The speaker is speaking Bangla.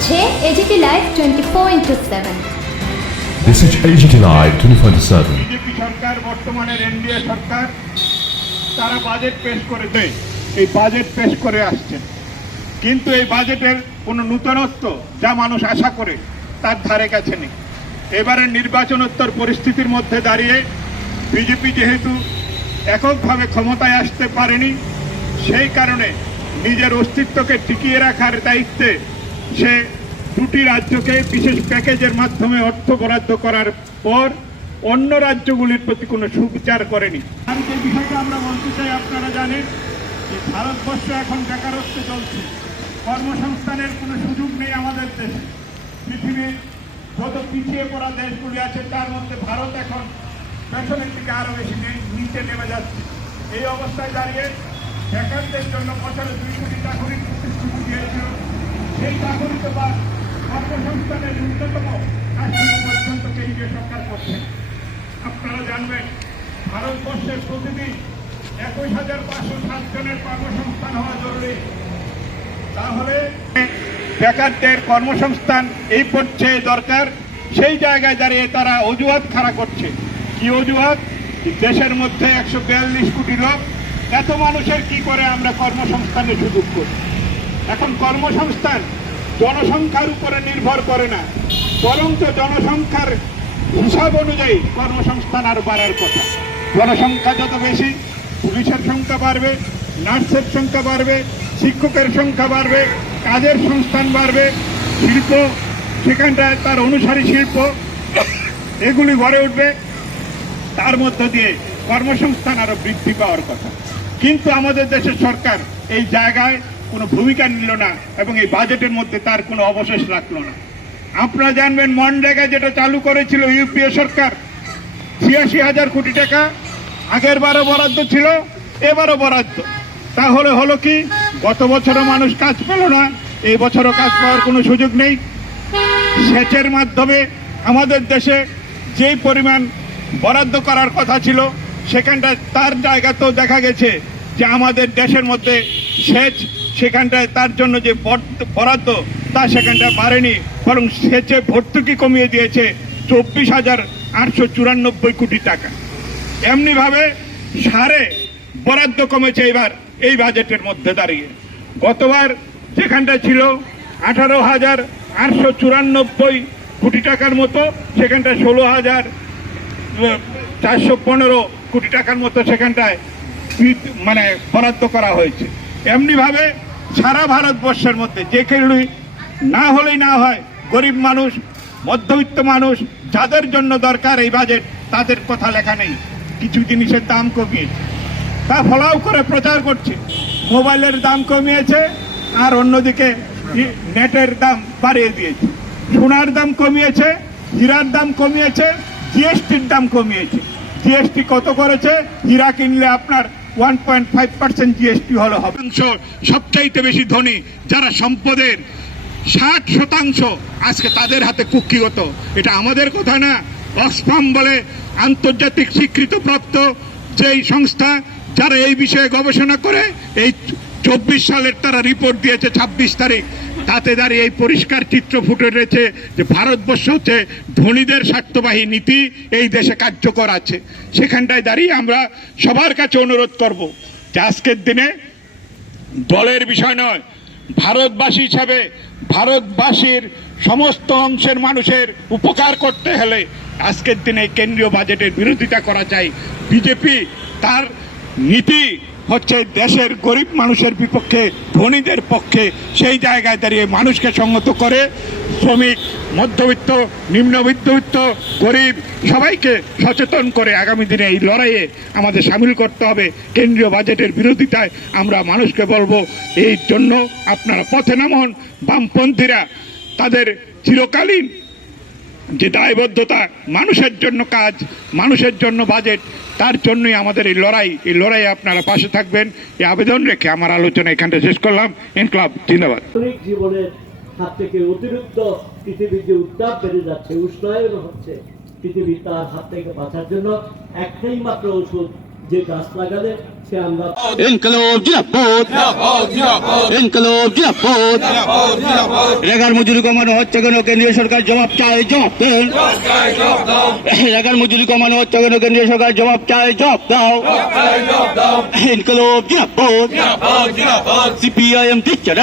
হচ্ছে AGT live 24/7। This is AGT Live 24/7. BJP সরকার বর্তমানের এনডিএ সরকার তারা বাজেট পেশ করে দেয়, এই বাজেট পেশ করে আসছে, কিন্তু এই বাজেটের কোনো নূতনত্ব যা মানুষ আশা করে তার ধারে কাছে নেই। এবারের নির্বাচনোত্তর পরিস্থিতির মধ্যে দাঁড়িয়ে বিজেপি যেহেতু এককভাবে ক্ষমতায় আসতে পারেনি, সেই কারণে নিজের অস্তিত্বকে টিকিয়ে রাখার দায়িত্বে সে দুটি রাজ্যকে বিশেষ প্যাকেজের মাধ্যমে অর্থ বরাদ্দ করার পর অন্য রাজ্যগুলির প্রতি কোনো সুবিচার করেনি। আর যে বিষয়টা আমরা বলতে চাই, আপনারা জানেন যে ভারতবর্ষে এখন বেকারত্ব চলছে, কর্মসংস্থানের কোনো সুযোগ নেই আমাদের দেশে। পৃথিবীর যত পিছিয়ে পড়া দেশগুলি আছে তার মধ্যে ভারত এখন পেছনের দিকে আরো বেশি নিচে নেমে যাচ্ছে। এই অবস্থায় দাঁড়িয়ে বেকারদের জন্য বছরে 2 কোটি চাকরির প্রতিশ্রুতি দিয়েছিল, সেই চাকরিতে বা কর্মসংস্থানের ন্যূনতম কাজটি পর্যন্ত কেন্দ্রীয় সরকার করছে। আপনারা জানবেন ভারতবর্ষের প্রতিদিন 21,507 জনের কর্মসংস্থান হওয়া জরুরি। তাহলে বেকারদের কর্মসংস্থান এই পর্যায়ে দরকার, সেই জায়গায় দাঁড়িয়ে তারা অজুহাত খাড়া করছে। কি অজুহাত? দেশের মধ্যে 142 কোটি লোক, এত মানুষের কি করে আমরা কর্মসংস্থানের সুযোগ করি? এখন কর্মসংস্থান জনসংখ্যার উপরে নির্ভর করে না, বরঞ্চ জনসংখ্যার হিসাব অনুযায়ী কর্মসংস্থান আরো বাড়ার কথা। জনসংখ্যা যত বেশি, পুলিশের সংখ্যা বাড়বে, নার্সের সংখ্যা বাড়বে, শিক্ষকের সংখ্যা বাড়বে, কাজের সংস্থান বাড়বে, শিল্প সেখানটায় তার অনুসারী শিল্প এগুলি গড়ে উঠবে, তার মধ্য দিয়ে কর্মসংস্থান আরো বৃদ্ধি পাওয়ার কথা। কিন্তু আমাদের দেশের সরকার এই জায়গায় কোনো ভূমিকা নিল না এবং এই বাজেটের মধ্যে তার কোনো অবশেষ রাখলো না। আপনারা জানবেন মনরেগা যেটা চালু করেছিল ইউপিএ সরকার, 86,000 কোটি টাকা আগের বারও বরাদ্দ ছিল, এবারও বরাদ্দ। তাহলে হলো কি, গত বছরও মানুষ কাজ পেল না, এই বছরও কাজ পাওয়ার কোনো সুযোগ নেই। সেচের মাধ্যমে আমাদের দেশে যেই পরিমাণ বরাদ্দ করার কথা ছিল সেখানটায় তার জায়গাতেও দেখা গেছে যে আমাদের দেশের মধ্যে সেচ সেখানটায় তার জন্য যে বরাদ্দ তা সেখানটায় বাড়েনি, বরং সেচে ভর্তুকি কমিয়ে দিয়েছে 24,894 কোটি টাকা। এমনিভাবে সারে বরাদ্দ কমেছে এবার এই বাজেটের মধ্যে দাঁড়িয়ে। গতবার যেখানটায় ছিল 18,894 কোটি টাকার মতো, সেখানটায় 16,415 কোটি টাকার মতো সেখানটায় মানে বরাদ্দ করা হয়েছে। এমনিভাবে সারা ভারতবর্ষের মধ্যে যেগুলি না হলেই না হয়, গরিব মানুষ, মধ্যবিত্ত মানুষ যাদের জন্য দরকার এই বাজেট, তাদের কথা লেখা নেই। কিছু জিনিসের দাম কমিয়েছে, তা ফলাও করে প্রচার করছে। মোবাইলের দাম কমিয়েছে, আর অন্যদিকে নেটের দাম বাড়িয়ে দিয়েছে। সোনার দাম কমিয়েছে, হীরার দাম কমিয়েছে, জিএসটির দাম কমিয়েছে। জিএসটি কত করেছে? হীরা কিনলে আপনার 1.5% জিএসটি হলো হবে। সবচাইতে বেশি ধনী যারা সম্পদের 60% আজকে তাদের হাতে কুক্ষিগত। এটা আমাদের কথা না, অক্সফাম বলে আন্তর্জাতিক স্বীকৃতপ্রাপ্ত যেই সংস্থা যারা এই বিষয়ে গবেষণা করে, এই 24 সালের তারা রিপোর্ট দিয়েছে 26 তারিখ। তাতে দাঁড়িয়ে এই পরিষ্কার চিত্র ফুটে রয়েছে যে ভারতবর্ষ হচ্ছে ধনীদের স্বার্থবাহী নীতি এই দেশে কার্যকর আছে। সেখানটায় দাঁড়িয়ে আমরা সবার কাছে অনুরোধ করব যে আজকের দিনে দলের বিষয় নয়, ভারতবাসী হিসাবে ভারতবাসীর সমস্ত অংশের মানুষের উপকার করতে হলে আজকের দিনে কেন্দ্রীয় বাজেটের বিরোধিতা করা চাই। বিজেপি তার নীতি হচ্ছে দেশের গরিব মানুষের বিপক্ষে, ধনীদের পক্ষে। সেই জায়গায় দাঁড়িয়ে মানুষকে সংহত করে শ্রমিক, মধ্যবিত্ত, নিম্নবিত্ত, গরিব সবাইকে সচেতন করে আগামী দিনে এই লড়াইয়ে আমাদের সামিল করতে হবে। কেন্দ্রীয় বাজেটের বিরোধিতায় আমরা মানুষকে বলবো, এই জন্য আপনারা পথে নামুন। বামপন্থীরা তাদের চিরকালীন যে দায়বদ্ধতা, মানুষের জন্য কাজ, মানুষের জন্য বাজেট, তার জন্যই আমাদের এই লড়াইয়ে আপনারা পাশে থাকবেন, এই আবেদন রেখে আমার আলোচনা এখানটা শেষ করলাম। ইনকলাব জিন্দাবাদ। জীবনের হাত থেকে অতিরিক্ত পৃথিবীর যে উত্তাপ বেড়ে যাচ্ছে, উষ্ণায়ন হচ্ছে, পৃথিবী তার হাত থেকে বাঁচার জন্য একটাই মাত্র ওষুধ, যে গাছ লাগালে সে আমরা ইনকলাব জিন্দাবাদ ইনকলাব জিন্দাবাদ রেগার মজুরি কমানো হচ্ছে কেন কেন্দ্রীয় সরকার জবাব চায় জবাব দেন রেগার মজুরি কমানো হচ্ছে কেন কেন্দ্রীয় সরকার জবাব চায় জবাব দাও ইনকলাব জিন্দাবাদ সিপিআইএম টিচার